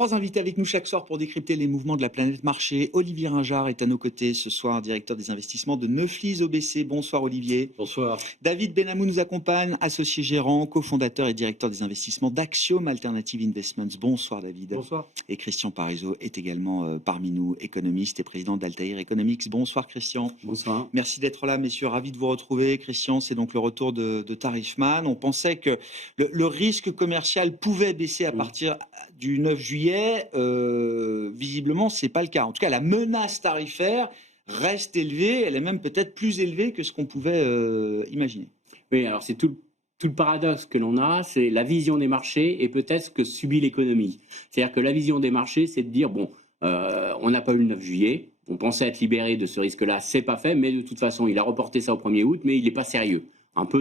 3 invités avec nous chaque soir pour décrypter les mouvements de la planète marché. Olivier Ringard est à nos côtés ce soir, directeur des investissements de Neuflis OBC. Bonsoir Olivier. Bonsoir. David Benamou nous accompagne, associé gérant, cofondateur et directeur des investissements d'Axiom Alternative Investments. Bonsoir David. Bonsoir. Et Christian Parizeau est également parmi nous, économiste et président d'Altair Economics. Bonsoir Christian. Bonsoir. Merci d'être là messieurs, ravi de vous retrouver. Christian, c'est donc le retour de Tarifman. On pensait que le risque commercial pouvait baisser à partir du 9 juillet. Visiblement, ce n'est pas le cas. En tout cas, la menace tarifaire reste élevée. Elle est même peut-être plus élevée que ce qu'on pouvait imaginer. Oui, alors c'est tout le paradoxe que l'on a, c'est la vision des marchés et peut-être ce que subit l'économie. C'est-à-dire que la vision des marchés, c'est de dire, bon, on n'a pas eu le 9 juillet, on pensait être libéré de ce risque-là, c'est pas fait, mais de toute façon, il a reporté ça au 1er août, mais il n'est pas sérieux.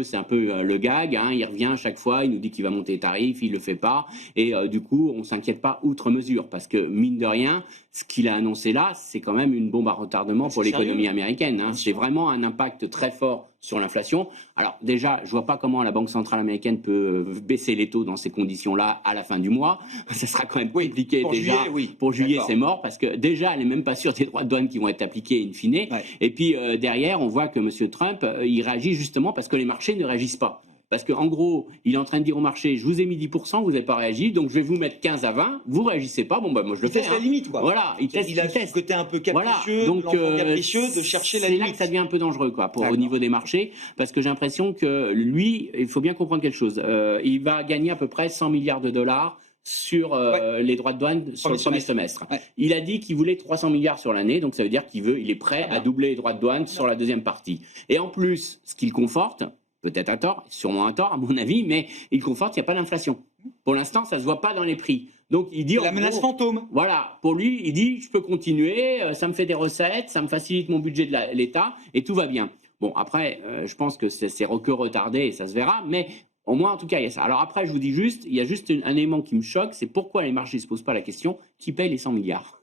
C'est un peu le gag, hein, il revient chaque fois, il nous dit qu'il va monter les tarifs, il ne le fait pas, et du coup, on ne s'inquiète pas outre mesure, parce que mine de rien, ce qu'il a annoncé là, c'est quand même une bombe à retardement pour l'économie américaine. Hein. C'est vraiment un impact très fort sur l'inflation. Alors déjà, je ne vois pas comment la Banque centrale américaine peut baisser les taux dans ces conditions-là à la fin du mois. Ça sera quand même compliqué déjà. Pour juillet, c'est mort, parce que déjà, elle n'est même pas sûre des droits de douane qui vont être appliqués in fine. Ouais. Et puis derrière, on voit que M. Trump, il réagit justement parce que les marchés ne réagissent pas. Parce qu'en gros, il est en train de dire au marché, je vous ai mis 10%, vous n'avez pas réagi, donc je vais vous mettre 15 à 20, vous ne réagissez pas, bon bah moi je le fais. Il teste la limite, quoi. Voilà, il a ce côté un peu capricieux, voilà. Donc, capricieux de chercher la limite. C'est là que ça devient un peu dangereux, quoi, au niveau des marchés, parce que j'ai l'impression que lui, il faut bien comprendre quelque chose, il va gagner à peu près 100 milliards de dollars sur les droits de douane sur le premier semestre. Ouais. Il a dit qu'il voulait 300 milliards sur l'année, donc ça veut dire il est prêt à doubler les droits de douane sur la deuxième partie. Et en plus, ce qu'il conforte, peut-être à tort, sûrement à tort à mon avis, mais il conforte qu'il n'y a pas d'inflation. Pour l'instant, ça ne se voit pas dans les prix. Donc il dit la menace fantôme. Voilà, pour lui, il dit je peux continuer, ça me fait des recettes, ça me facilite mon budget de l'État et tout va bien. Bon, après, je pense que c'est que retardé et ça se verra, mais au moins en tout cas, il y a ça. Alors après, je vous dis juste, il y a juste un élément qui me choque, c'est pourquoi les marchés ne se posent pas la question qui paye les 100 milliards.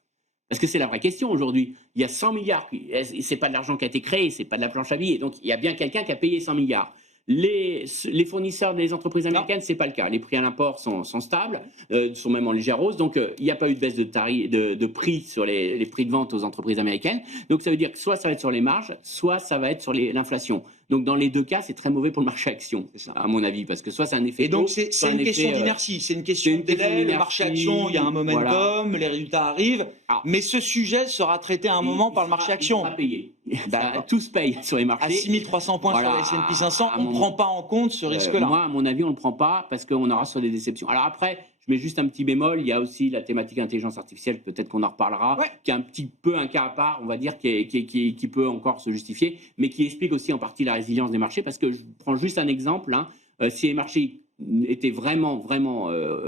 Parce que c'est la vraie question aujourd'hui. Il y a 100 milliards, c'est pas de l'argent qui a été créé, c'est pas de la planche à billets, donc il y a bien quelqu'un qui a payé 100 milliards. Les fournisseurs des entreprises américaines, ce n'est pas le cas. Les prix à l'import sont stables, sont même en légère hausse. Donc, il n'y a pas eu de baisse de prix sur les prix de vente aux entreprises américaines. Donc, ça veut dire que soit ça va être sur les marges, soit ça va être sur l'inflation. Donc, dans les deux cas, c'est très mauvais pour le marché action, à mon avis, parce que soit c'est un effet. Et donc, c'est une question d'inertie, c'est une question de délai. Le marché action, il y a un momentum, les résultats arrivent. Mais ce sujet sera traité à un moment par le marché action. Il sera payé. Tout se paye sur les marchés. À 6300 points sur la S&P 500, on ne prend pas en compte ce risque-là. Moi, à mon avis, on ne le prend pas parce qu'on aura sur des déceptions. Alors après, je mets juste un petit bémol. Il y a aussi la thématique intelligence artificielle, peut-être qu'on en reparlera, qui est un petit peu un cas à part, on va dire, qui peut encore se justifier, mais qui explique aussi en partie la résilience des marchés. Parce que je prends juste un exemple. Si les marchés étaient vraiment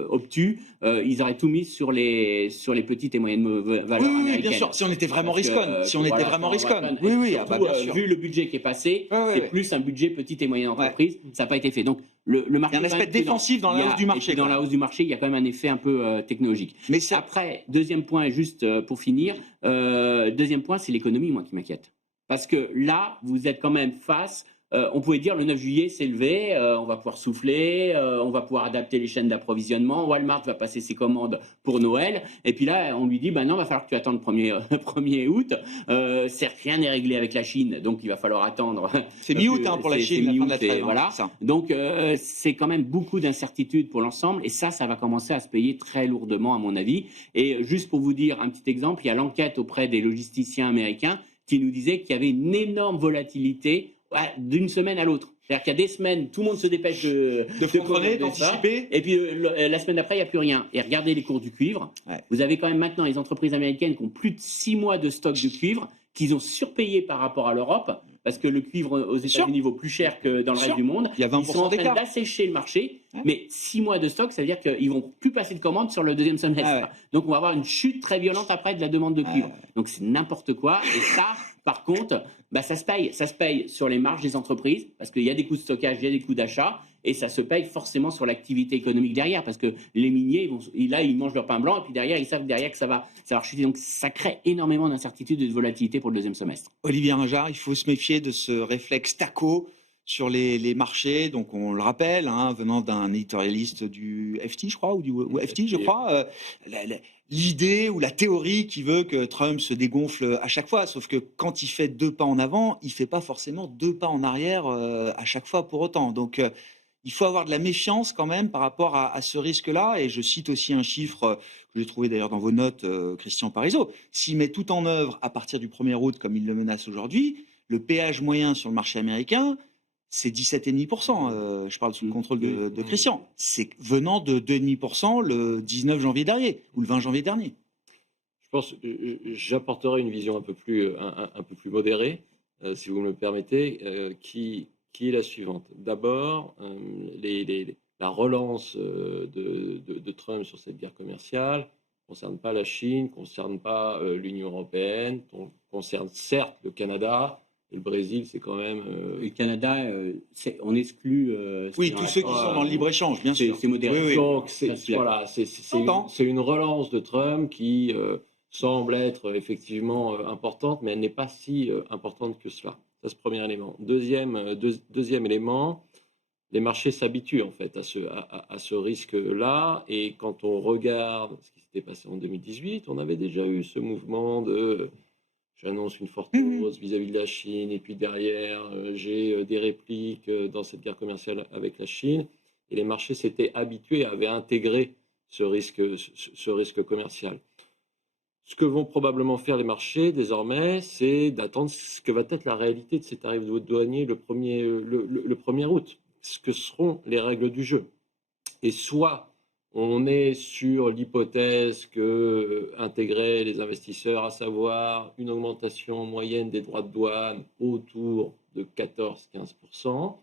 obtus, ils auraient tout mis sur les petites et moyennes valeurs américaines. Oui, bien sûr, si on était vraiment risquonne. Oui, bien sûr. Vu le budget qui est passé, c'est plus un budget petite et moyenne entreprise, ça n'a pas été fait. Donc, le marché, il y a un aspect défensif dans la hausse du marché. Dans la hausse du marché, il y a quand même un effet un peu technologique. Mais après, deuxième point, juste pour finir, deuxième point, c'est l'économie, moi, qui m'inquiète. Parce que là, vous êtes quand même face... on pouvait dire le 9 juillet c'est levé, on va pouvoir souffler, on va pouvoir adapter les chaînes d'approvisionnement, Walmart va passer ses commandes pour Noël, et puis là on lui dit non, va falloir que tu attendes le 1er août, certes rien n'est réglé avec la Chine, donc il va falloir attendre. C'est mi-août pour la Chine, la fin de la trêve, voilà. Donc c'est quand même beaucoup d'incertitudes pour l'ensemble, et ça va commencer à se payer très lourdement à mon avis. Et juste pour vous dire un petit exemple, il y a l'enquête auprès des logisticiens américains qui nous disait qu'il y avait une énorme volatilité d'une semaine à l'autre. C'est-à-dire qu'il y a des semaines, tout le monde se dépêche de d'anticiper. Et puis la semaine d'après, il n'y a plus rien. Et regardez les cours du cuivre. Vous avez quand même maintenant les entreprises américaines qui ont plus de 6 mois de stock de cuivre, qu'ils ont surpayé par rapport à l'Europe, parce que le cuivre aux États-Unis vaut plus cher que dans le reste du monde. Il y a 20% Ils sont en train d'assécher le marché, mais 6 mois de stock, ça veut dire qu'ils ne vont plus passer de commandes sur le deuxième semestre. Donc on va avoir une chute très violente après de la demande de cuivre. Donc c'est n'importe quoi. Et ça, par contre, ça se paye sur les marges des entreprises, parce qu'il y a des coûts de stockage, il y a des coûts d'achat, et ça se paye forcément sur l'activité économique derrière, parce que les miniers, ils mangent leur pain blanc, et puis derrière, ils savent derrière que ça va chuter. Donc ça crée énormément d'incertitudes et de volatilité pour le deuxième semestre. Olivier Ringard, il faut se méfier de ce réflexe TACO sur les marchés. Donc, on le rappelle, hein, venant d'un éditorialiste du FT, je crois, ou FT, je crois, l'idée ou la théorie qui veut que Trump se dégonfle à chaque fois. Sauf que quand il fait 2 pas en avant, il fait pas forcément 2 pas en arrière à chaque fois pour autant. Donc, il faut avoir de la méfiance quand même par rapport à ce risque-là. Et je cite aussi un chiffre que j'ai trouvé d'ailleurs dans vos notes, Christian Parizeau. S'il met tout en œuvre à partir du 1er août, comme il le menace aujourd'hui, le péage moyen sur le marché américain, c'est 17,5%. Je parle sous le contrôle de Christian. C'est venant de 2,5% le 19 janvier dernier ou le 20 janvier dernier. Je pense que j'apporterai une vision un peu plus, un peu plus modérée, si vous me le permettez, qui est la suivante. D'abord, la relance de Trump sur cette guerre commerciale ne concerne pas la Chine, ne concerne pas l'Union européenne, concerne certes le Canada. Et le Brésil, c'est quand même. Le Canada, on exclut. Oui, tous ceux qui sont dans le libre-échange, bien sûr. C'est modéré. Oui, oui. Donc, voilà, c'est une relance de Trump qui semble être effectivement importante, mais elle n'est pas si importante que cela. Ça, c'est le premier élément. Deuxième élément, les marchés s'habituent en fait à ce risque-là. Et quand on regarde ce qui s'était passé en 2018, on avait déjà eu ce mouvement de j'annonce une forte hausse vis-à-vis de la Chine, et puis derrière, j'ai des répliques dans cette guerre commerciale avec la Chine. Et les marchés s'étaient habitués, avaient intégré ce risque commercial. Ce que vont probablement faire les marchés désormais, c'est d'attendre ce que va être la réalité de ces tarifs douaniers le 1er août, ce que seront les règles du jeu. Et soit on est sur l'hypothèse que intégrer les investisseurs, à savoir une augmentation moyenne des droits de douane autour de 14-15%,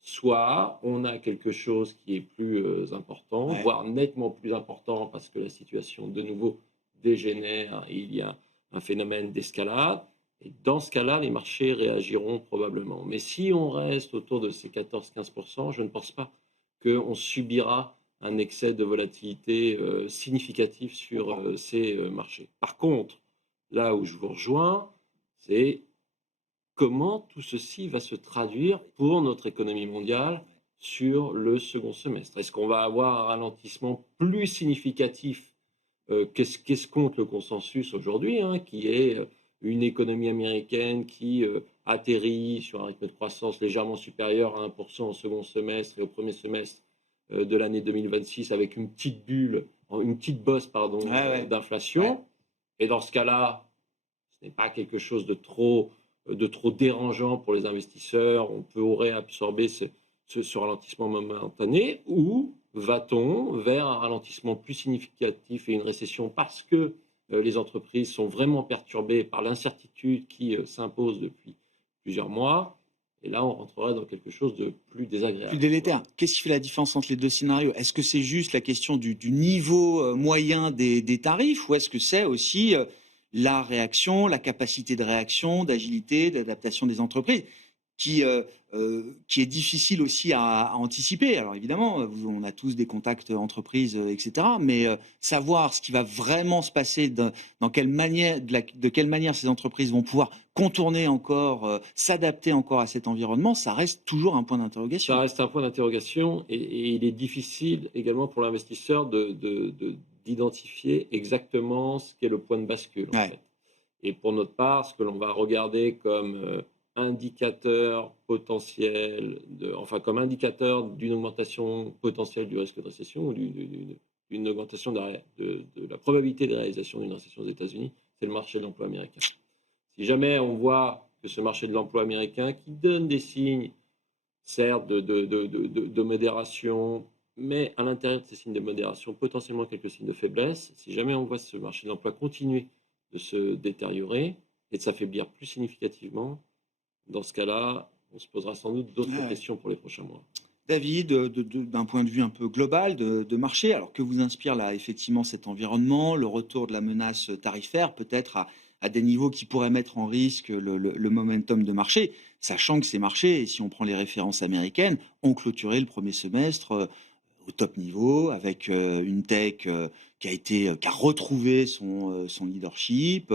soit on a quelque chose qui est plus important, voire nettement plus important, parce que la situation de nouveau dégénère et il y a un phénomène d'escalade. Et dans ce cas-là, les marchés réagiront probablement. Mais si on reste autour de ces 14-15%, je ne pense pas qu'on subira un excès de volatilité significatif sur ces marchés. Par contre, là où je vous rejoins, c'est comment tout ceci va se traduire pour notre économie mondiale sur le second semestre. Est-ce qu'on va avoir un ralentissement plus significatif qu'escompte le consensus aujourd'hui, hein, qui est une économie américaine qui atterrit sur un rythme de croissance légèrement supérieur à 1% au second semestre et au premier semestre de l'année 2026, avec une petite bulle, une petite bosse d'inflation. Et dans ce cas-là, ce n'est pas quelque chose de trop dérangeant pour les investisseurs. On pourrait absorber ce ralentissement momentané, ou va-t-on vers un ralentissement plus significatif et une récession parce que les entreprises sont vraiment perturbées par l'incertitude qui s'impose depuis plusieurs mois? Et là, on rentrerait dans quelque chose de plus désagréable. Plus délétère. Qu'est-ce qui fait la différence entre les deux scénarios? Est-ce que c'est juste la question du niveau moyen des tarifs, ou est-ce que c'est aussi la réaction, la capacité de réaction, d'agilité, d'adaptation des entreprises qui est difficile aussi à anticiper? Alors évidemment, on a tous des contacts entreprises, etc. Mais savoir ce qui va vraiment se passer, de quelle manière ces entreprises vont pouvoir contourner encore, s'adapter encore à cet environnement, ça reste toujours un point d'interrogation. Ça reste un point d'interrogation, et il est difficile également pour l'investisseur d'identifier exactement ce qu'est le point de bascule. En fait. Et pour notre part, ce que l'on va regarder comme indicateur potentiel, comme indicateur d'une augmentation potentielle du risque de récession, ou d'une augmentation de la probabilité de réalisation d'une récession aux États-Unis, c'est le marché de l'emploi américain. Si jamais on voit que ce marché de l'emploi américain, qui donne des signes, certes, de modération, mais à l'intérieur de ces signes de modération, potentiellement quelques signes de faiblesse, si jamais on voit ce marché de l'emploi continuer de se détériorer et de s'affaiblir plus significativement, dans ce cas-là, on se posera sans doute d'autres questions pour les prochains mois. David, d'un point de vue un peu global de marché, alors que vous inspire là effectivement cet environnement, le retour de la menace tarifaire, peut-être à des niveaux qui pourraient mettre en risque le momentum de marché, sachant que ces marchés, et si on prend les références américaines, ont clôturé le premier semestre au top niveau, avec une tech qui a retrouvé son leadership,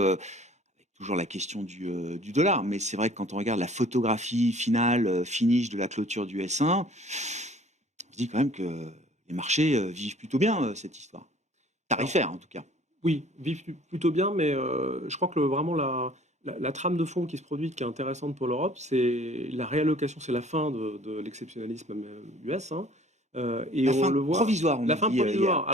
toujours la question du dollar. Mais c'est vrai que quand on regarde la photographie finale, finish de la clôture du S1, on se dit quand même que les marchés vivent plutôt bien cette histoire. Tarifaire en tout cas. Oui, vivent plutôt bien, mais je crois que vraiment la trame de fond qui se produit, qui est intéressante pour l'Europe, c'est la réallocation, c'est la fin de l'exceptionnalisme US. Hein, et La on fin le voit. provisoire, on La a fin dit, provisoire.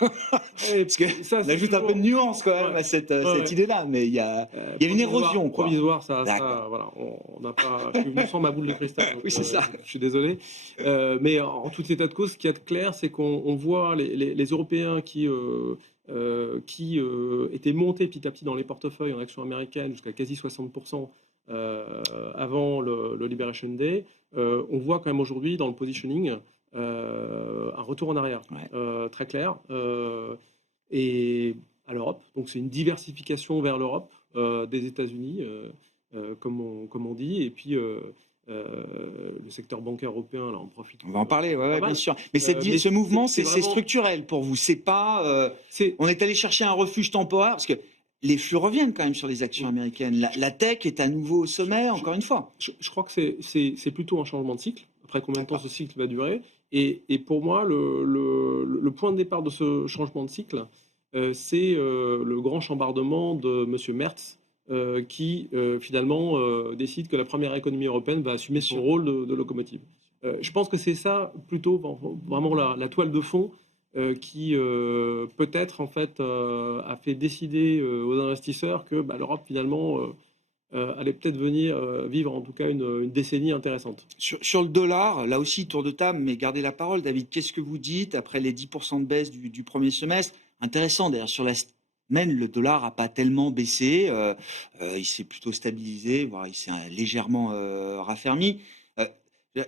Parce que Ça, on c'est ajoute un peu de toujours- nuance quand même Ouais. à cette Ouais. idée-là, mais il y a une érosion, quoi. Provisoire, ça, D'accord. voilà, on n'a pas. Je suis venu sans ma boule de cristal, donc, Oui, c'est ça. je suis désolé. Mais en tout état de cause, ce qui est clair, c'est qu'on voit les Européens qui étaient montés petit à petit dans les portefeuilles en actions américaines jusqu'à quasi 60% avant le Liberation Day. On voit quand même aujourd'hui dans le positioning un retour en arrière, très clair. Et à l'Europe. Donc c'est une diversification vers l'Europe des États-Unis, comme on dit. Et puis le secteur bancaire européen, là, on profite. On va en parler, ouais, bien sûr. Mais mais ce mouvement, c'est vraiment- structurel pour vous. C'est pas. On est allé chercher un refuge temporaire parce que les flux reviennent quand même sur les actions américaines. La tech est à nouveau au sommet, encore une fois. Je crois que c'est plutôt un changement de cycle. Après combien de temps ce cycle va durer? Et pour moi, le point de départ de ce changement de cycle, c'est le grand chambardement de M. Merz, qui finalement décide que la première économie européenne va assumer son rôle de locomotive. Je pense que c'est ça plutôt vraiment la toile de fond qui peut-être en fait a fait décider aux investisseurs que l'Europe finalement allait peut-être venir vivre en tout cas une décennie intéressante. Sur le dollar, là aussi, tour de table, mais gardez la parole. David, qu'est-ce que vous dites après les 10% de baisse du premier semestre? Intéressant, d'ailleurs, sur la semaine, le dollar n'a pas tellement baissé. Il s'est plutôt stabilisé, voire il s'est légèrement raffermi.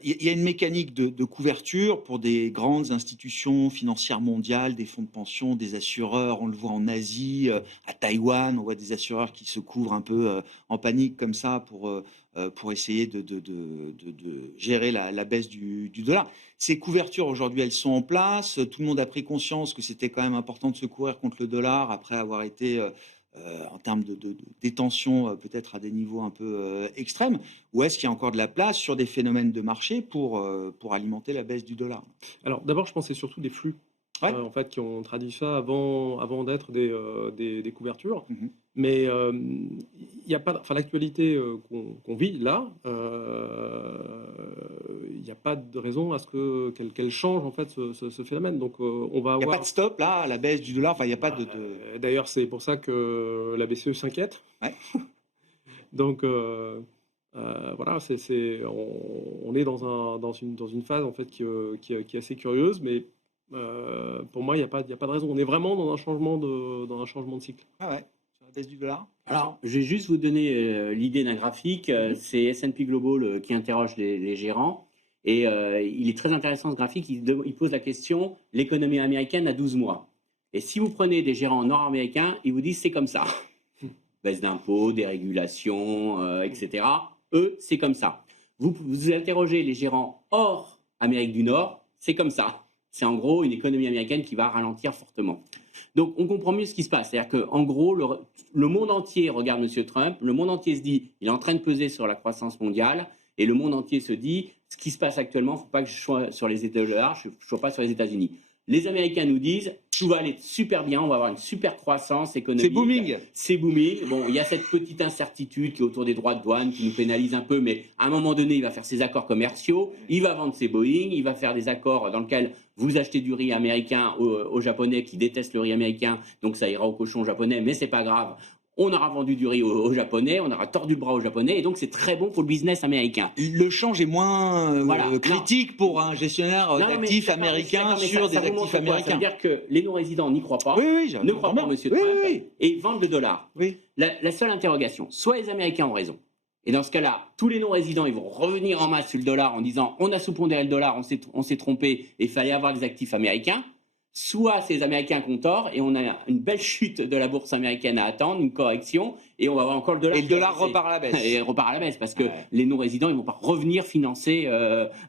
Il y a une mécanique de couverture pour des grandes institutions financières mondiales, des fonds de pension, des assureurs. On le voit en Asie, à Taïwan, on voit des assureurs qui se couvrent un peu en panique comme ça pour essayer de gérer la baisse du dollar. Ces couvertures aujourd'hui, elles sont en place. Tout le monde a pris conscience que c'était quand même important de se couvrir contre le dollar après avoir été en termes de détention peut-être à des niveaux un peu extrêmes, ou est-ce qu'il y a encore de la place sur des phénomènes de marché pour alimenter la baisse du dollar? Alors d'abord, je pense que c'est surtout des flux en fait, qui ont traduit ça avant d'être des couvertures. Mhm. Mais il n'y a pas, enfin l'actualité qu'on vit là, il n'y a pas de raison à ce qu'elle change en fait ce phénomène. Donc on va Il n'y a avoir. pas de stop là à la baisse du dollar. Enfin, il n'y a pas de. D'ailleurs, c'est pour ça que la BCE s'inquiète. Ouais. Donc voilà, on est dans une phase en fait qui est assez curieuse, mais pour moi, il n'y a pas de raison. On est vraiment dans un changement de cycle. Ah ouais, sur la baisse du dollar. Alors, je vais juste vous donner l'idée d'un graphique. C'est S&P Global qui interroge les gérants. Et il est très intéressant ce graphique. Il pose la question, l'économie américaine a 12 mois. Et si vous prenez des gérants nord-américains, ils vous disent c'est comme ça. Baisse d'impôts, dérégulation, etc. Eux, c'est comme ça. Vous interrogez les gérants hors Amérique du Nord, c'est comme ça. C'est en gros une économie américaine qui va ralentir fortement. Donc on comprend mieux ce qui se passe. C'est-à-dire qu'en gros, le monde entier regarde M. Trump, le monde entier se dit il est en train de peser sur la croissance mondiale, et le monde entier se dit ce qui se passe actuellement, il ne faut pas que je sois sur les États-Unis, je ne sois pas sur les États-Unis. Les Américains nous disent tout va aller super bien, on va avoir une super croissance économique. C'est booming. C'est booming. Bon, il y a cette petite incertitude qui est autour des droits de douane qui nous pénalise un peu, mais à un moment donné, il va faire ses accords commerciaux, il va vendre ses Boeing, il va faire des accords dans lesquels vous achetez du riz américain aux Japonais qui détestent le riz américain, donc ça ira aux cochons japonais, mais c'est pas grave. On aura vendu du riz aux Japonais, on aura tordu le bras aux Japonais, et donc c'est très bon pour le business américain. Le change est moins critique pour un gestionnaire d'actifs américains sur des actifs américains. C'est-à-dire que les non-résidents n'y croient pas, oui, ne croient pas M. Trump, et vendent le dollar. Oui. La seule interrogation, soit les Américains ont raison, et dans ce cas-là, tous les non-résidents ils vont revenir en masse sur le dollar en disant on a sous-pondéré le dollar, on s'est trompé, et il fallait avoir des actifs américains. soit c'est les Américains qui ont tort et on a une belle chute de la bourse américaine à attendre, une correction, et on va avoir encore le dollar. Et le dollar repart à la baisse. Et repart à la baisse parce que les non-résidents, ils vont pas revenir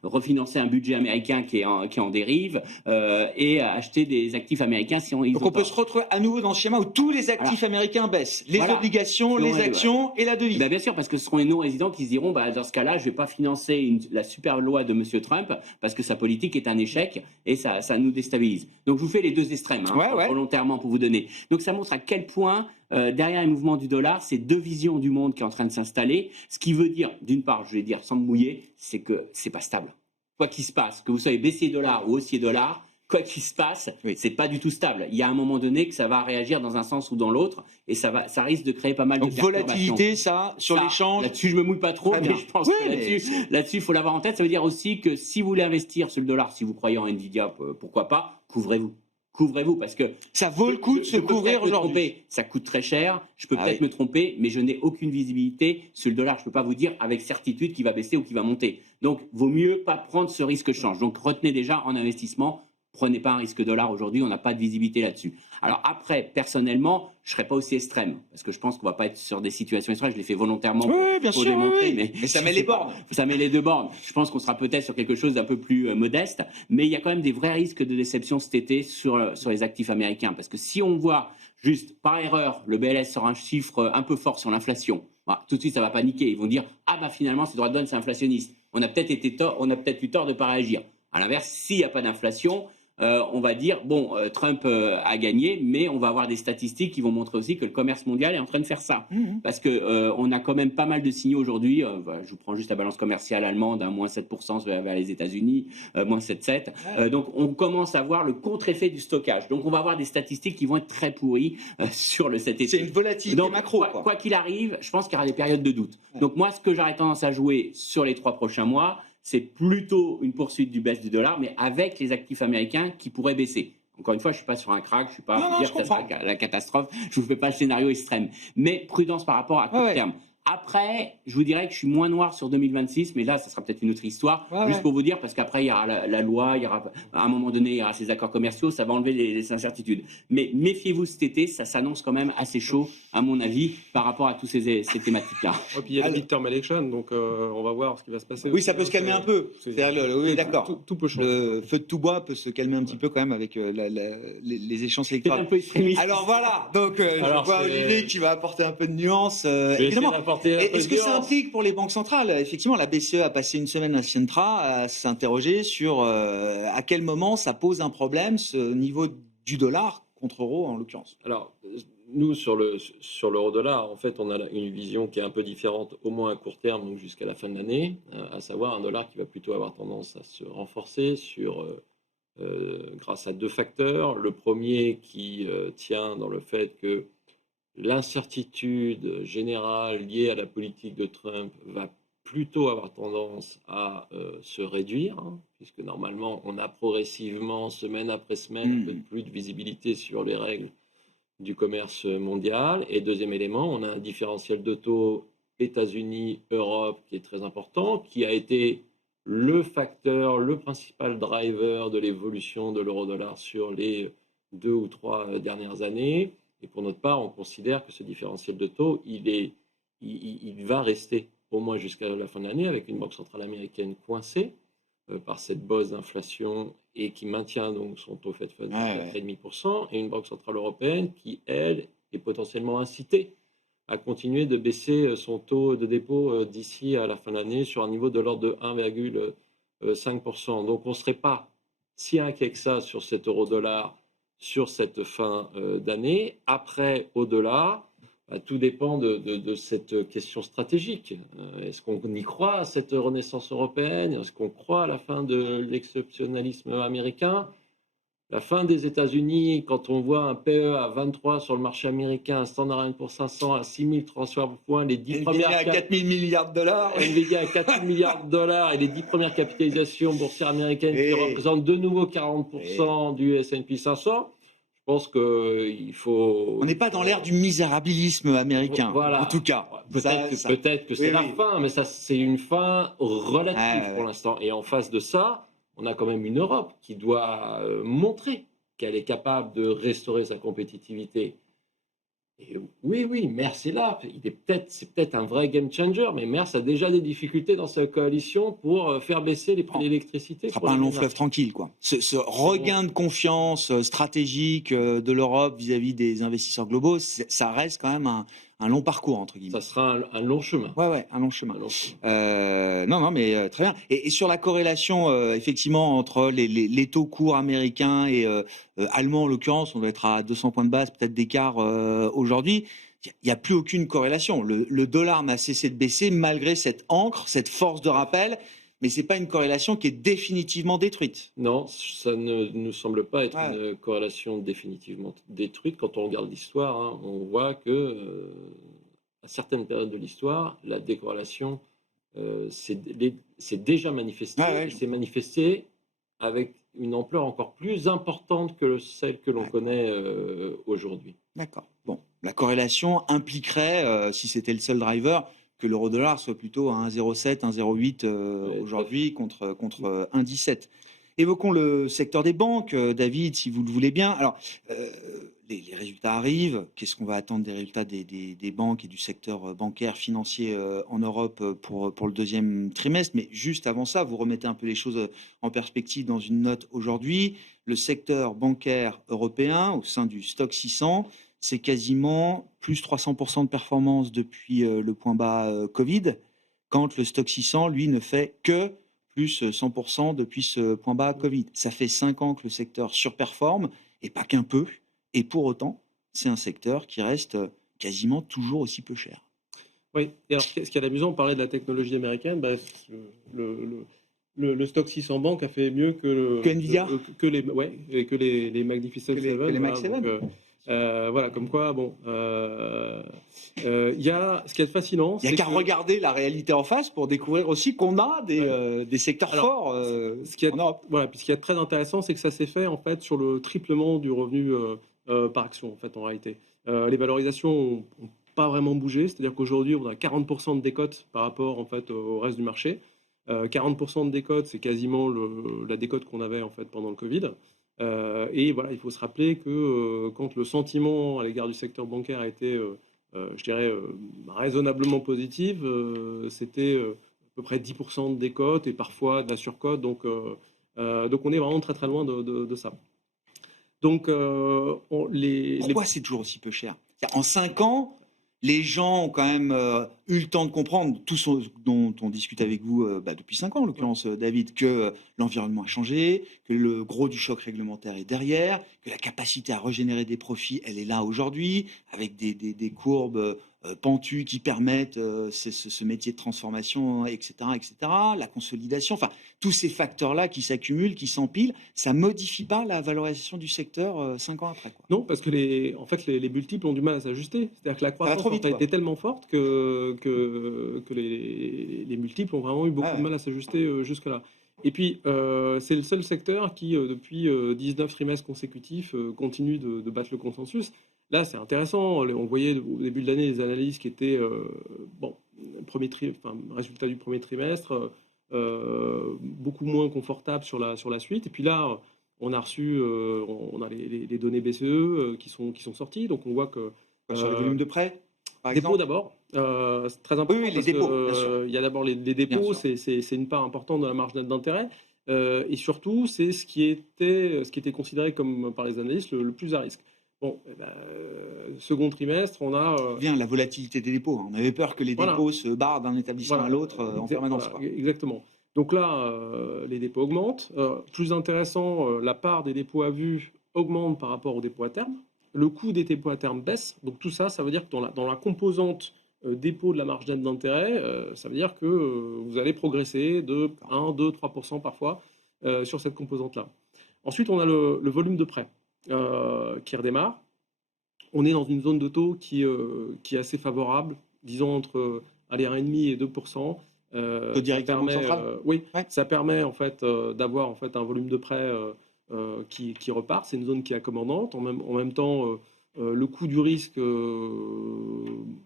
refinancer un budget américain qui est en dérive et acheter des actifs américains si ils Donc on peut se retrouver à nouveau dans ce schéma où tous les actifs américains baissent. Les obligations, les actions et la devise. Bien sûr, parce que ce seront les non-résidents qui se diront, dans ce cas-là, je ne vais pas financer la super loi de M. Trump parce que sa politique est un échec et ça nous déstabilise. Donc je vous fais les deux extrêmes, volontairement pour vous donner. Donc ça montre à quel point, derrière les mouvements du dollar, c'est deux visions du monde qui est en train de s'installer. Ce qui veut dire, d'une part, je vais dire sans me mouiller, c'est que c'est pas stable. Quoi qu'il se passe, que vous soyez baissier dollar ou haussier dollar, quoi qu'il se passe, c'est pas du tout stable. Il y a un moment donné que ça va réagir dans un sens ou dans l'autre, et ça risque de créer pas mal de perturbations. Volatilité, ça, sur l'échange. Là-dessus, je me mouille pas trop, mais je pense que là-dessus, il faut l'avoir en tête. Ça veut dire aussi que si vous voulez investir sur le dollar, si vous croyez en Nvidia, pourquoi pas, couvrez-vous. Couvrez-vous parce que ça vaut le coup de se couvrir aujourd'hui. Ça coûte très cher, je peux peut-être me tromper, mais je n'ai aucune visibilité sur le dollar. Je ne peux pas vous dire avec certitude qu'il va baisser ou qu'il va monter. Donc, vaut mieux pas prendre ce risque change. Donc, retenez déjà en investissement. Prenez pas un risque dollar aujourd'hui, on n'a pas de visibilité là-dessus. Alors après, personnellement, je ne serais pas aussi extrême, parce que je pense qu'on ne va pas être sur des situations extrêmes. Je l'ai fait volontairement pour démontrer. Mais ça met les bornes. Ça met les deux bornes. Je pense qu'on sera peut-être sur quelque chose d'un peu plus modeste, mais il y a quand même des vrais risques de déception cet été sur les actifs américains. Parce que si on voit juste par erreur le BLS sort un chiffre un peu fort sur l'inflation, tout de suite ça va paniquer. Ils vont dire finalement ces droits de douane c'est inflationniste. On a peut-être eu tort de ne pas réagir. À l'inverse, s'il n'y a pas d'inflation, on va dire, Trump a gagné, mais on va avoir des statistiques qui vont montrer aussi que le commerce mondial est en train de faire ça. Parce qu'on a quand même pas mal de signaux aujourd'hui. Je vous prends juste la balance commerciale allemande, moins 7% vers les États-Unis, moins 7,7. Donc on commence à voir le contre-effet du stockage. Donc on va avoir des statistiques qui vont être très pourries sur cet été. C'est une volatilité macro. Quoi qu'il arrive, je pense qu'il y aura des périodes de doute. Donc moi, ce que j'aurais tendance à jouer sur les 3 prochains mois, c'est plutôt une poursuite du baisse du dollar, mais avec les actifs américains qui pourraient baisser. Encore une fois, je ne suis pas sur un crack, je ne suis pas à dire que ça sera la catastrophe, je ne vous fais pas le scénario extrême. Mais prudence par rapport à court terme. Après, je vous dirais que je suis moins noir sur 2026, mais là, ça sera peut-être une autre histoire. Juste pour vous dire, parce qu'après, il y aura la loi, il y aura, à un moment donné, il y aura ces accords commerciaux, ça va enlever les incertitudes. Mais méfiez-vous cet été, ça s'annonce quand même assez chaud, à mon avis, par rapport à toutes ces thématiques-là. Et puis il y a la midterm election, donc on va voir ce qui va se passer. Oui, ça peut se calmer un peu. Oui, d'accord. Tout peut changer. Le feu de tout bois peut se calmer un petit peu quand même avec les échéances électorales. Un peu extrémiste. Alors voilà, donc je vois Olivier qui va apporter un peu de nuance. Évidemment. Est-ce que ça implique pour les banques centrales? Effectivement, la BCE a passé une semaine à Sintra à s'interroger sur à quel moment ça pose un problème, ce niveau du dollar contre euro en l'occurrence. Alors, nous, sur l'euro-dollar, en fait, on a une vision qui est un peu différente, au moins à court terme, donc jusqu'à la fin de l'année, à savoir un dollar qui va plutôt avoir tendance à se renforcer grâce à 2 facteurs. Le premier qui tient dans le fait que l'incertitude générale liée à la politique de Trump va plutôt avoir tendance à se réduire, puisque normalement on a progressivement, semaine après semaine, un peu plus de visibilité sur les règles du commerce mondial. Et deuxième élément, on a un différentiel de taux États-Unis-Europe qui est très important, qui a été le facteur, le principal driver de l'évolution de l'euro-dollar sur les 2 ou 3 dernières années. Et pour notre part, on considère que ce différentiel de taux, il va rester au moins jusqu'à la fin de l'année, avec une banque centrale américaine coincée par cette bosse d'inflation et qui maintient donc son taux Fed Funds à 4,5%, et une banque centrale européenne qui, elle, est potentiellement incitée à continuer de baisser son taux de dépôt d'ici à la fin de l'année sur un niveau de l'ordre de 1,5%. Donc on ne serait pas si inquiet que ça sur cet euro-dollar sur cette fin d'année. Après, au-delà, tout dépend de cette question stratégique. Est-ce qu'on y croit à cette renaissance européenne? Est-ce qu'on croit à la fin de l'exceptionnalisme américain? La fin des États-Unis, quand on voit un PE à 23 sur le marché américain, un Standard & Poor's 500 à 6300 points, les 10 premières... à 4 000 milliards de dollars. Nvidia à 4 000 milliards de dollars et les 10 premières capitalisations boursières américaines qui représentent de nouveau 40% du S&P 500. Je pense qu'il faut... On n'est pas dans l'ère du misérabilisme américain, en tout cas. Peut-être que c'est la fin, mais ça, c'est une fin relative pour l'instant. Et en face de ça, on a quand même une Europe qui doit montrer qu'elle est capable de restaurer sa compétitivité. Et oui, Merz est là. C'est peut-être un vrai game changer, mais Merz a déjà des difficultés dans sa coalition pour faire baisser les prix de l'électricité. Ce ne sera pas un long fleuve tranquille, quoi. Ce regain de confiance stratégique de l'Europe vis-à-vis des investisseurs globaux, ça reste quand même un long parcours, entre guillemets. Ça sera un long chemin. Ouais, un long chemin. Non, mais très bien. Et sur la corrélation, effectivement, entre les taux courts américains et allemands, en l'occurrence, on doit être à 200 points de base, peut-être d'écart aujourd'hui. Il n'y a plus aucune corrélation. Le dollar n'a cessé de baisser malgré cette ancre, cette force de rappel. Mais ce n'est pas une corrélation qui est définitivement détruite. Non, ça ne nous semble pas être une corrélation définitivement détruite. Quand on regarde l'histoire, hein, on voit que à certaines périodes de l'histoire, la décorrélation s'est déjà manifestée. Et s'est manifestée avec une ampleur encore plus importante que celle que l'on connaît aujourd'hui. D'accord. Bon, la corrélation impliquerait, si c'était le seul driver, que l'euro-dollar soit plutôt à 1,07, 1,08 aujourd'hui contre 1,17. Évoquons le secteur des banques, David, si vous le voulez bien. Alors, les résultats arrivent. Qu'est-ce qu'on va attendre des résultats des banques et du secteur bancaire financier en Europe pour le deuxième trimestre? Mais juste avant ça, vous remettez un peu les choses en perspective dans une note aujourd'hui. Le secteur bancaire européen, au sein du Stock 600, c'est quasiment plus 300% de performance depuis le point bas Covid, quand le Stock 600, lui, ne fait que plus 100% depuis ce point bas Covid. Ça fait 5 ans que le secteur surperforme, et pas qu'un peu. Et pour autant, c'est un secteur qui reste quasiment toujours aussi peu cher. Oui, et alors ce qui est amusant, on parlait de la technologie américaine, le Stock 600 Bank a fait mieux que Nvidia, que les Magnificent Seven. Les Mag 7. Voilà, comme quoi, bon, il y a ce qui est fascinant. Il n'y a qu'à regarder la réalité en face pour découvrir aussi qu'on a des secteurs forts en Europe. Voilà, puis ce qui est très intéressant, c'est que ça s'est fait en fait sur le triplement du revenu par action, en fait, en réalité. Les valorisations n'ont pas vraiment bougé, c'est-à-dire qu'aujourd'hui, on a 40% de décote par rapport en fait au reste du marché. 40% de décote, c'est quasiment la décote qu'on avait en fait pendant le Covid. Et voilà, il faut se rappeler que quand le sentiment à l'égard du secteur bancaire a été, je dirais, raisonnablement positif, c'était à peu près 10% de décote et parfois de la surcote. Donc on est vraiment très très loin de ça. Donc, pourquoi c'est toujours aussi peu cher? En 5 ans, les gens ont quand même eu le temps de comprendre, tout ce dont on discute avec vous depuis 5 ans, en l'occurrence, David, que l'environnement a changé, que le gros du choc réglementaire est derrière, que la capacité à régénérer des profits, elle est là aujourd'hui, avec des courbes pentues qui permettent ce métier de transformation, etc., la consolidation, enfin, tous ces facteurs-là qui s'accumulent, qui s'empilent, ça ne modifie pas la valorisation du secteur 5 ans après, quoi. Non, parce que les multiples ont du mal à s'ajuster. C'est-à-dire que la croissance a été tellement forte que les multiples ont vraiment eu beaucoup de mal à s'ajuster jusque-là. Et puis, c'est le seul secteur qui, depuis 19 trimestres consécutifs, continue de battre le consensus. Là, c'est intéressant. On voyait au début de l'année les analyses qui étaient, résultat du premier trimestre, beaucoup moins confortables sur la suite. Et puis là, on a reçu, on a les données BCE qui sont sorties. Donc, on voit que... sur le volume de prêts, par dépôts exemple. D'abord, c'est très important. Oui, les dépôts, bien sûr. Il y a d'abord les dépôts, c'est une part importante de la marge nette d'intérêt. Et surtout, c'est ce qui était considéré comme, par les analystes, le plus à risque. Bon, second trimestre, on a... Bien, la volatilité des dépôts. On avait peur que les dépôts se barrent d'un établissement à l'autre en permanence. Voilà, exactement. Donc là, les dépôts augmentent. Plus intéressant, la part des dépôts à vue augmente par rapport aux dépôts à terme. Le coût des dépôts à terme baisse. Donc tout ça, ça veut dire que dans la composante dépôt de la marge nette d'intérêt, ça veut dire que vous allez progresser de 1, 2, 3% parfois sur cette composante-là. Ensuite, on a le volume de prêt qui redémarre. On est dans une zone de taux qui est assez favorable, disons entre 1,5 et 2%. Ça permet en fait d'avoir en fait un volume de prêt qui repart. C'est une zone qui est accommodante. En même temps, le coût du risque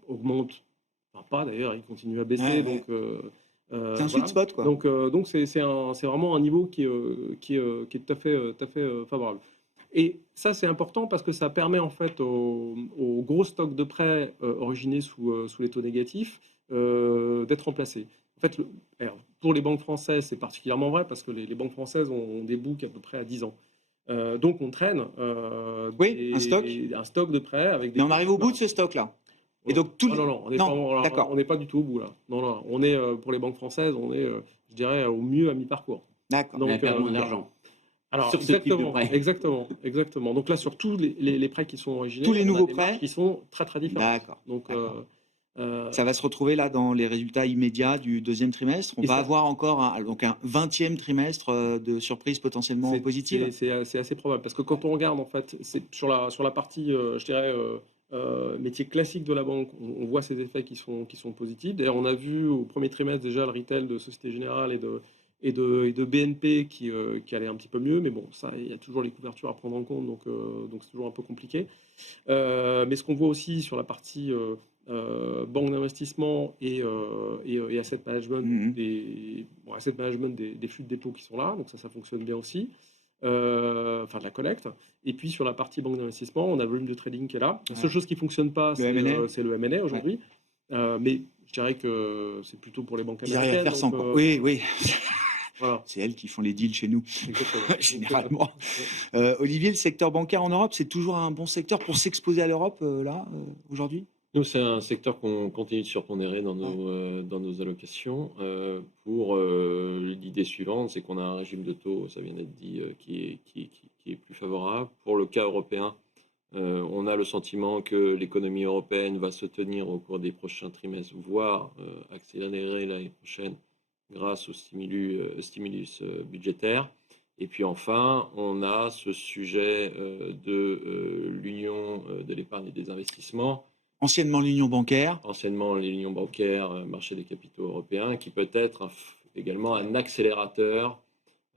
augmente. Enfin, pas d'ailleurs, il continue à baisser. Donc c'est un sweet spot, quoi. Donc c'est vraiment un niveau qui est tout à fait favorable. Et ça, c'est important parce que ça permet en fait aux gros stocks de prêts originés sous les taux négatifs d'être remplacés. En fait, alors, pour les banques françaises, c'est particulièrement vrai parce que les banques françaises ont des books à peu près à 10 ans. Donc on traîne Oui, un stock de prêts avec des... Mais on arrive au bout de ce stock-là. Et donc non, non, on n'est pas du tout au bout là. Non, non, on est pour les banques françaises, on est, je dirais, au mieux à mi-parcours. D'accord. On a perdu moins d'argent. Alors, Sur ce type de prêt. exactement. Donc là, sur tous les prêts qui sont originés, Tous les on a nouveaux des prêts marges qui sont très très différentes. D'accord. Donc, D'accord. Ça va se retrouver là dans les résultats immédiats du deuxième trimestre. On va avoir encore un 20e trimestre de surprises potentiellement positives. C'est assez probable parce que quand on regarde en fait, c'est sur la partie, je dirais, métier classique de la banque, on voit ces effets qui sont positifs. D'ailleurs, on a vu au premier trimestre déjà le retail de Société Générale et de BNP qui allait un petit peu mieux, mais bon, ça, il y a toujours les couvertures à prendre en compte, donc c'est toujours un peu compliqué. Mais ce qu'on voit aussi sur la partie banque d'investissement et asset management, asset management des flux de dépôt qui sont là, donc ça fonctionne bien aussi. Enfin de la collecte. Et puis sur la partie banque d'investissement, on a le volume de trading qui est là. La seule chose qui ne fonctionne pas, c'est le M&A aujourd'hui. Mais je dirais que c'est plutôt pour les banques américaines. Ils arrivent à faire sans quoi. Oui. Voilà. C'est elles qui font les deals chez nous, généralement. Olivier, le secteur bancaire en Europe, c'est toujours un bon secteur pour s'exposer à l'Europe, aujourd'hui ? Nous, c'est un secteur qu'on continue de surpondérer dans nos allocations pour l'idée suivante, c'est qu'on a un régime de taux, ça vient d'être dit, qui est plus favorable. Pour le cas européen, on a le sentiment que l'économie européenne va se tenir au cours des prochains trimestres, voire accélérer l'année prochaine grâce au stimulus budgétaire. Et puis enfin, on a ce sujet de l'union de l'épargne et des investissements. Anciennement l'union bancaire. Anciennement l'union bancaire, marché des capitaux européens, qui peut être également un accélérateur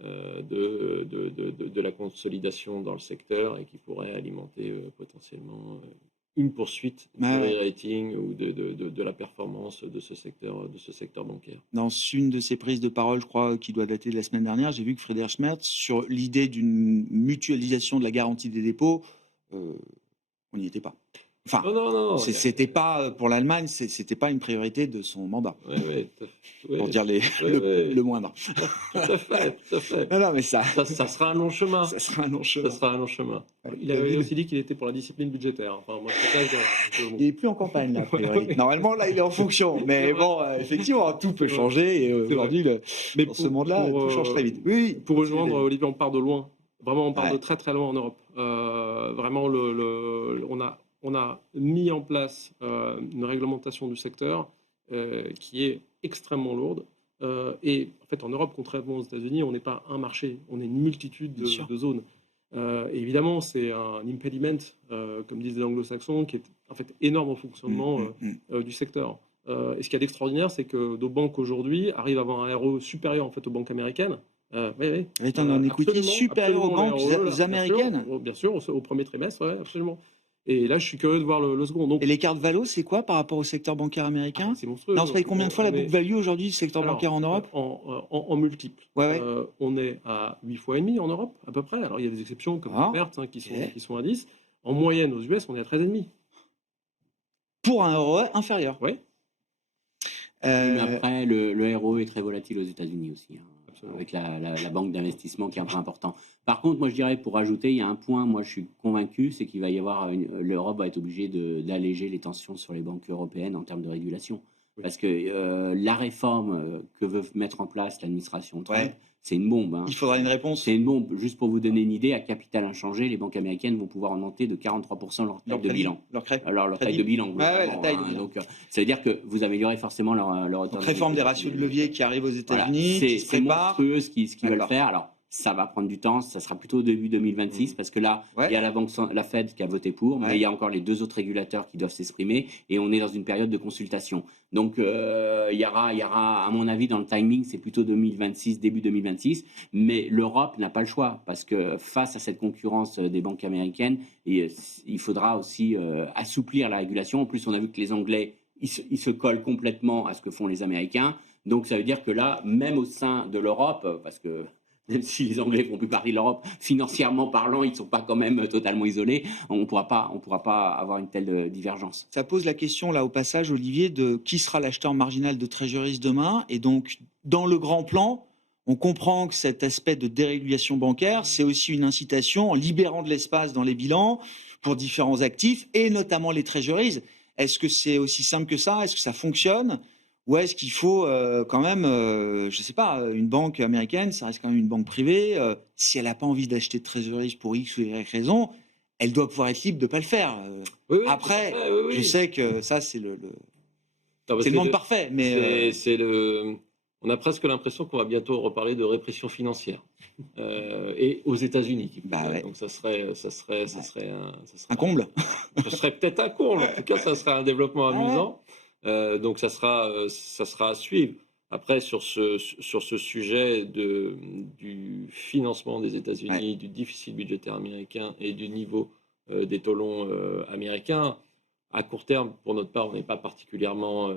de la consolidation dans le secteur et qui pourrait alimenter potentiellement une poursuite du re-rating ou de la performance de ce secteur bancaire. Dans une de ses prises de parole, je crois, qui doit dater de la semaine dernière, j'ai vu que Friedrich Merz, sur l'idée d'une mutualisation de la garantie des dépôts, on n'y était pas. Enfin, non, c'était pas pour l'Allemagne, c'était pas une priorité de son mandat. Pour dire le moindre. Tout à fait. Non, mais ça sera un long chemin. Ça sera un long chemin. Il avait aussi dit qu'il était pour la discipline budgétaire. Enfin, moi, il n'est plus en campagne, là, a priori. Normalement, là, il est en fonction. Mais bon, effectivement, tout peut changer. Et aujourd'hui, dans ce monde-là, tout change très vite. Oui, pour rejoindre Olivier, on part de loin. Vraiment, on part de très très loin en Europe. Vraiment, on a mis en place une réglementation du secteur qui est extrêmement lourde. Et en fait, en Europe, contrairement aux États-Unis, on n'est pas un marché, on est une multitude de zones. Évidemment, c'est un impediment, comme disent les anglo-saxons, qui est en fait énorme au fonctionnement du secteur. Et ce qu'il y a d'extraordinaire, c'est que nos banques aujourd'hui arrivent à avoir un ROE supérieur en fait aux banques américaines. Oui. Un equity supérieur aux banques américaines. Bien sûr, au premier trimestre, absolument. Et là, je suis curieux de voir le second. Donc, et l'écart de valo, c'est quoi par rapport au secteur bancaire américain? C'est monstrueux. Non, vous savez combien de fois la book value aujourd'hui du secteur bancaire en Europe? En multiple. On est à 8 fois et demi en Europe, à peu près. Alors, il y a des exceptions comme Hertz qui sont à 10. En moyenne, aux US, on est à 13,5. Pour un ROE inférieur. Oui. Mais après, le ROE est très volatile aux États-Unis aussi, avec la banque d'investissement qui est un point important. Par contre, moi je dirais, pour ajouter, il y a un point, moi je suis convaincu, c'est qu'il va y avoir l'Europe va être obligée d'alléger les tensions sur les banques européennes en termes de régulation. Parce que la réforme que veut mettre en place l'administration Trump, c'est une bombe. Il faudra une réponse. C'est une bombe. Juste pour vous donner une idée, à capital inchangé, les banques américaines vont pouvoir augmenter de 43% leur taille de bilan. Leur taille de bilan. Donc, ça veut dire que vous améliorez forcément leur donc, réforme des ratios de levier qui arrivent aux États-Unis. C'est monstrueux ce qu'ils veulent faire. Alors, ça va prendre du temps, ça sera plutôt au début 2026, parce que là, il y a la Fed qui a voté pour, mais il y a encore les deux autres régulateurs qui doivent s'exprimer, et on est dans une période de consultation. Donc, il y aura, à mon avis, dans le timing, c'est plutôt 2026, début 2026, mais l'Europe n'a pas le choix, parce que face à cette concurrence des banques américaines, il faudra aussi assouplir la régulation. En plus, on a vu que les Anglais, ils se collent complètement à ce que font les Américains, donc ça veut dire que là, même au sein de l'Europe, parce que même si les Anglais font plus partie de l'Europe, financièrement parlant, ils ne sont pas quand même totalement isolés. On ne pourra pas avoir une telle divergence. Ça pose la question, là, au passage, Olivier, de qui sera l'acheteur marginal de Treasuries demain. Et donc, dans le grand plan, on comprend que cet aspect de dérégulation bancaire, c'est aussi une incitation en libérant de l'espace dans les bilans pour différents actifs, et notamment les Treasuries. Est-ce que c'est aussi simple que ça? Est-ce que ça fonctionne? Ou est-ce qu'il faut quand même, je ne sais pas, une banque américaine, ça reste quand même une banque privée, si elle n'a pas envie d'acheter de Treasuries pour X ou Y raison, elle doit pouvoir être libre de ne pas le faire. Oui, Après, oui. je sais que ça, c'est le Non, c'est le monde parfait, mais on a presque l'impression qu'on va bientôt reparler de répression financière. Et aux États-Unis. Bah ouais. Donc ça serait un comble. Ce serait peut-être un comble. En tout cas, ça serait un développement amusant. Donc ça sera à suivre. Après, sur ce sujet du financement des États-Unis, du déficit budgétaire américain et du niveau des taux longs américains, à court terme, pour notre part, on n'est pas particulièrement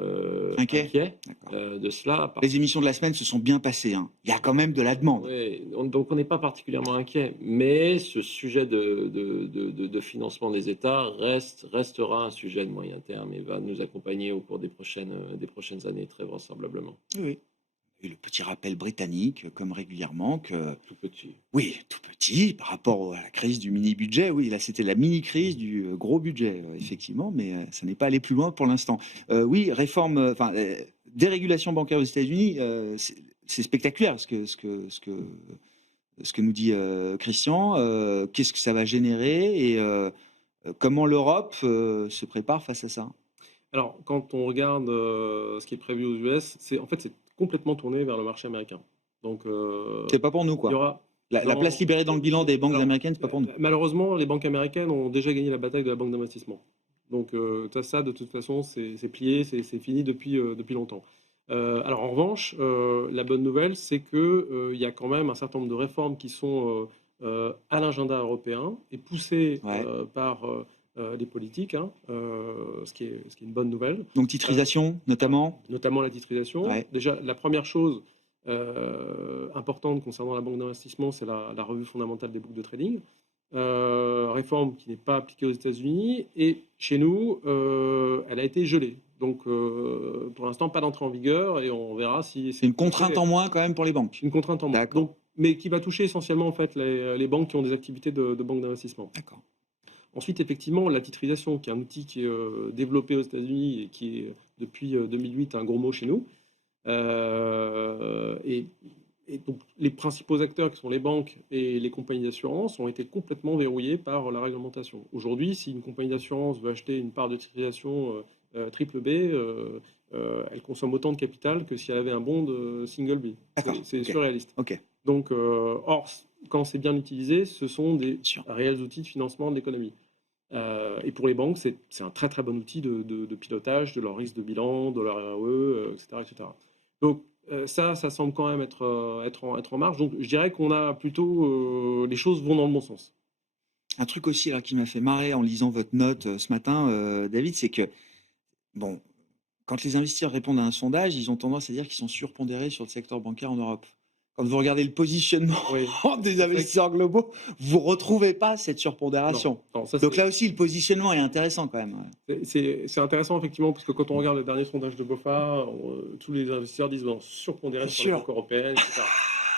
inquiet de cela. Les émissions de la semaine se sont bien passées. Hein. Il y a quand même de la demande. Oui, donc on n'est pas particulièrement inquiet. Mais ce sujet de financement des États restera un sujet de moyen terme et va nous accompagner au cours des prochaines années, très vraisemblablement. Oui. Et le petit rappel britannique, comme régulièrement, que... Tout petit. Oui, tout petit, par rapport à la crise du mini-budget. Oui, là, c'était la mini-crise du gros budget, effectivement, mais ça n'est pas allé plus loin pour l'instant. Oui, réforme, dérégulation bancaire aux États-Unis, c'est spectaculaire ce que nous dit Christian. Qu'est-ce que ça va générer et comment l'Europe se prépare face à ça? Alors, quand on regarde ce qui est prévu aux US, c'est complètement tourné vers le marché américain. Donc, c'est pas pour nous, quoi. Il y aura la place libérée dans le bilan des banques américaines, c'est pas pour nous. Malheureusement, les banques américaines ont déjà gagné la bataille de la banque d'investissement. Donc, ça, de toute façon, c'est plié, c'est fini depuis longtemps. Alors, en revanche, la bonne nouvelle, c'est qu'il y a quand même un certain nombre de réformes qui sont à l'agenda européen et poussées par les politiques, ce qui est une bonne nouvelle. Donc titrisation, notamment la titrisation. Ouais. Déjà, la première chose importante concernant la banque d'investissement, c'est la revue fondamentale des boucles de trading. Réforme qui n'est pas appliquée aux États-Unis. Et chez nous, elle a été gelée. Donc, pour l'instant, pas d'entrée en vigueur et on verra si... C'est une contrainte en moins quand même pour les banques. Une contrainte en moins. Donc, mais qui va toucher essentiellement en fait, les banques qui ont des activités de banque d'investissement. D'accord. Ensuite, effectivement, la titrisation, qui est un outil qui est développé aux États-Unis et qui est, depuis 2008, un gros mot chez nous. Et donc, les principaux acteurs, qui sont les banques et les compagnies d'assurance, ont été complètement verrouillés par la réglementation. Aujourd'hui, si une compagnie d'assurance veut acheter une part de titrisation triple B, elle consomme autant de capital que si elle avait un bond single B. C'est surréaliste. Okay. Donc, or, quand c'est bien utilisé, ce sont des réels outils de financement de l'économie. Et pour les banques, c'est un très très bon outil de pilotage de leur risque de bilan, de leur RAE, etc. Donc ça semble quand même être en marche. Donc je dirais qu'on a plutôt... les choses vont dans le bon sens. Un truc aussi là, qui m'a fait marrer en lisant votre note ce matin, David, c'est que, bon, quand les investisseurs répondent à un sondage, ils ont tendance à dire qu'ils sont surpondérés sur le secteur bancaire en Europe. Quand vous regardez le positionnement des investisseurs globaux, vous ne retrouvez pas cette surpondération. Non, donc là aussi, le positionnement est intéressant quand même. C'est intéressant effectivement, parce que quand on regarde le dernier sondage de BofA, tous les investisseurs disent surpondérés sur la banque européenne, etc.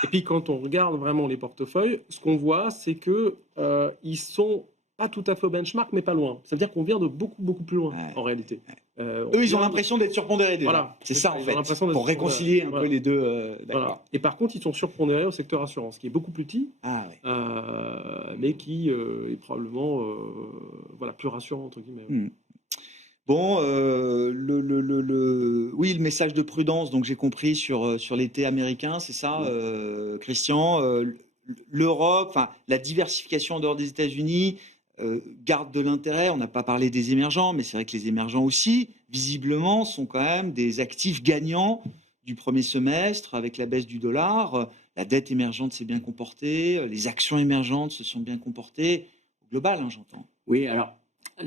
Et puis quand on regarde vraiment les portefeuilles, ce qu'on voit, c'est qu'ils sont pas tout à fait au benchmark, mais pas loin. Ça veut dire qu'on vient de beaucoup, beaucoup plus loin, en réalité. Eux, ils ont l'impression d'être surpondérés déjà. Voilà, c'est ça, en fait, pour réconcilier un peu les deux. Voilà. Et par contre, ils sont surpondérés au secteur assurance, qui est beaucoup plus petit, mais qui est probablement plus rassurant, entre guillemets. Bon, oui, le message de prudence, donc j'ai compris sur l'été américain, c'est ça, Christian. L'Europe, la diversification en dehors des États-Unis, garde de l'intérêt. On n'a pas parlé des émergents, mais c'est vrai que les émergents aussi, visiblement, sont quand même des actifs gagnants du premier semestre avec la baisse du dollar. La dette émergente s'est bien comportée, les actions émergentes se sont bien comportées. Au global, j'entends. Oui, alors,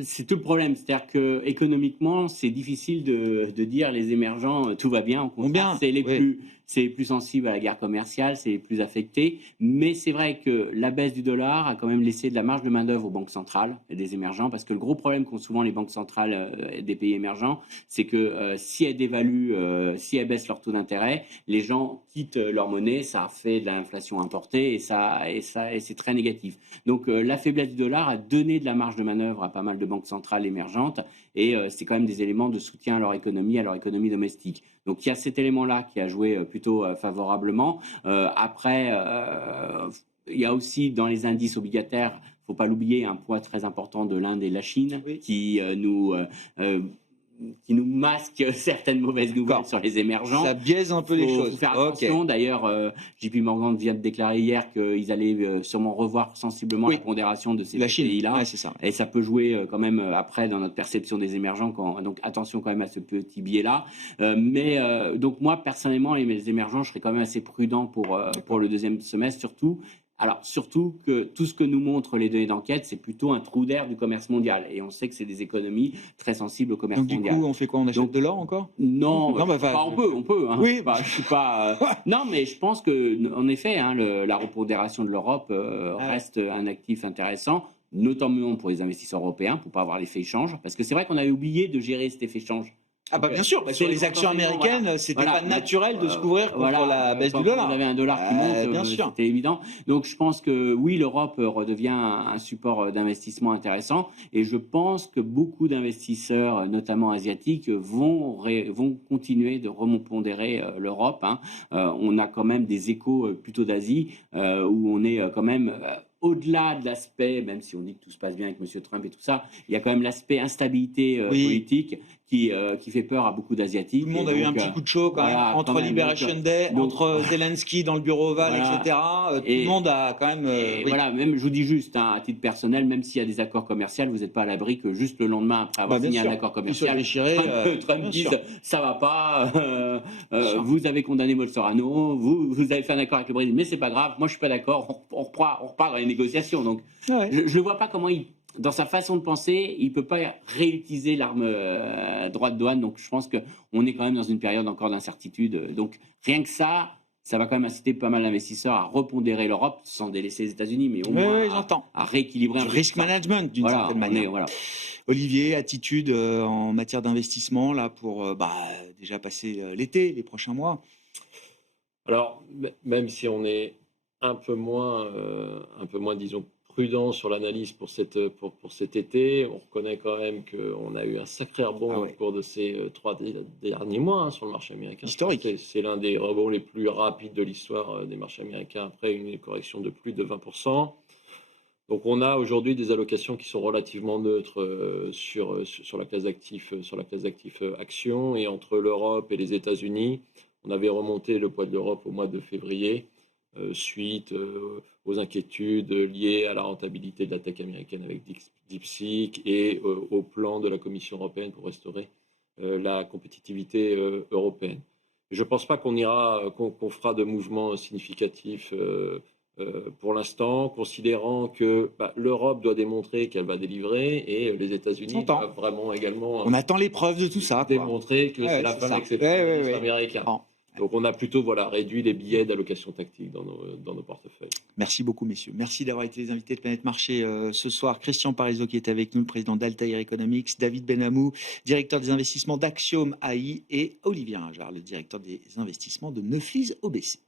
c'est tout le problème. C'est-à-dire que économiquement, c'est difficile de dire les émergents, tout va bien. Au contraire, c'est les plus sensibles à la guerre commerciale, c'est les plus affectés. Mais c'est vrai que la baisse du dollar a quand même laissé de la marge de main-d'œuvre aux banques centrales et des émergents, parce que le gros problème qu'ont souvent les banques centrales des pays émergents, c'est que si elles dévaluent, si elles baissent leur taux d'intérêt, les gens quittent leur monnaie, ça fait de l'inflation importée et c'est très négatif. Donc la faiblesse du dollar a donné de la marge de manœuvre à pas mal de banques centrales émergentes et c'est quand même des éléments de soutien à leur économie domestique. Donc il y a cet élément-là qui a joué plutôt favorablement. Après, il y a aussi dans les indices obligataires, il ne faut pas l'oublier, un poids très important de l'Inde et de la Chine qui nous masque certaines mauvaises nouvelles sur les émergents. Ça biaise un peu les choses. Il faut faire attention. D'ailleurs, JP Morgan vient de déclarer hier qu'ils allaient sûrement revoir sensiblement la pondération de ces pays-là. Et ça peut jouer quand même après dans notre perception des émergents. Donc attention quand même à ce petit biais-là. Donc moi, personnellement, les émergents, je serais quand même assez prudent pour le deuxième semestre, surtout. Alors, surtout que tout ce que nous montrent les données d'enquête, c'est plutôt un trou d'air du commerce mondial. Et on sait que c'est des économies très sensibles au commerce mondial. Donc, du coup, on fait quoi? On achète de l'or encore? Non, on peut. Hein. Oui. Je suis pas. Non, mais je pense que, en effet, la repondération de l'Europe reste un actif intéressant, notamment pour les investisseurs européens, pour ne pas avoir l'effet échange. Parce que c'est vrai qu'on avait oublié de gérer cet effet échange. Ah bah bien sûr, sur les actions américaines, c'était pas naturel de se couvrir contre la baisse du dollar. Vous avez un dollar qui monte, c'était évident. Donc je pense que oui, l'Europe redevient un support d'investissement intéressant et je pense que beaucoup d'investisseurs, notamment asiatiques, vont continuer de repondérer l'Europe. On a quand même des échos plutôt d'Asie où on est quand même... au-delà de l'aspect, même si on dit que tout se passe bien avec M. Trump et tout ça, il y a quand même l'aspect instabilité politique qui fait peur à beaucoup d'Asiatiques. Tout le monde a eu un petit coup de chaud quand même, entre Liberation Day, entre Zelensky dans le bureau ovale, etc. Tout le monde a quand même... Voilà, même je vous dis juste, à titre personnel, même s'il y a des accords commerciaux, vous n'êtes pas à l'abri que juste le lendemain, après avoir signé un accord commercial, Trump dise « ça va pas, vous avez condamné Bolsonaro, vous avez fait un accord avec le Brésil, mais c'est pas grave, moi je suis pas d'accord, on repart dans les négociations. » Donc je ne vois pas comment dans sa façon de penser, il ne peut pas réutiliser l'arme droit de douane. Donc, je pense qu'on est quand même dans une période encore d'incertitude. Donc, rien que ça va quand même inciter pas mal d'investisseurs à repondérer l'Europe, sans délaisser les États-Unis, mais au moins à rééquilibrer un peu. Risk management, d'une certaine manière. Olivier, attitude en matière d'investissement là pour déjà passer l'été, les prochains mois? Alors, même si on est un peu moins, disons, prudent sur l'analyse pour cet été. On reconnaît quand même qu'on a eu un sacré rebond au cours de ces 3 derniers mois sur le marché américain. Historique. C'est l'un des rebonds les plus rapides de l'histoire des marchés américains après une correction de plus de 20%. Donc on a aujourd'hui des allocations qui sont relativement neutres sur la classe d'actifs actions, et entre l'Europe et les États-Unis, on avait remonté le poids de l'Europe au mois de février. Suite aux inquiétudes liées à la rentabilité de la tech américaine avec DeepSeek et au plan de la Commission européenne pour restaurer la compétitivité européenne. Je ne pense pas qu'on fera de mouvements significatifs pour l'instant, considérant que l'Europe doit démontrer qu'elle va délivrer et les États-Unis doivent vraiment également... On attend les preuves de tout ça. Démontrer que c'est la fin exceptionnelle américain. Donc on a plutôt réduit les billets d'allocation tactique dans nos portefeuilles. Merci beaucoup messieurs. Merci d'avoir été les invités de Planète Marché ce soir. Christian Parizeau qui est avec nous, le président d'Altair Economics, David Benhamou, directeur des investissements d'Axiom AI et Olivier Ringard, le directeur des investissements de Neuflize OBC.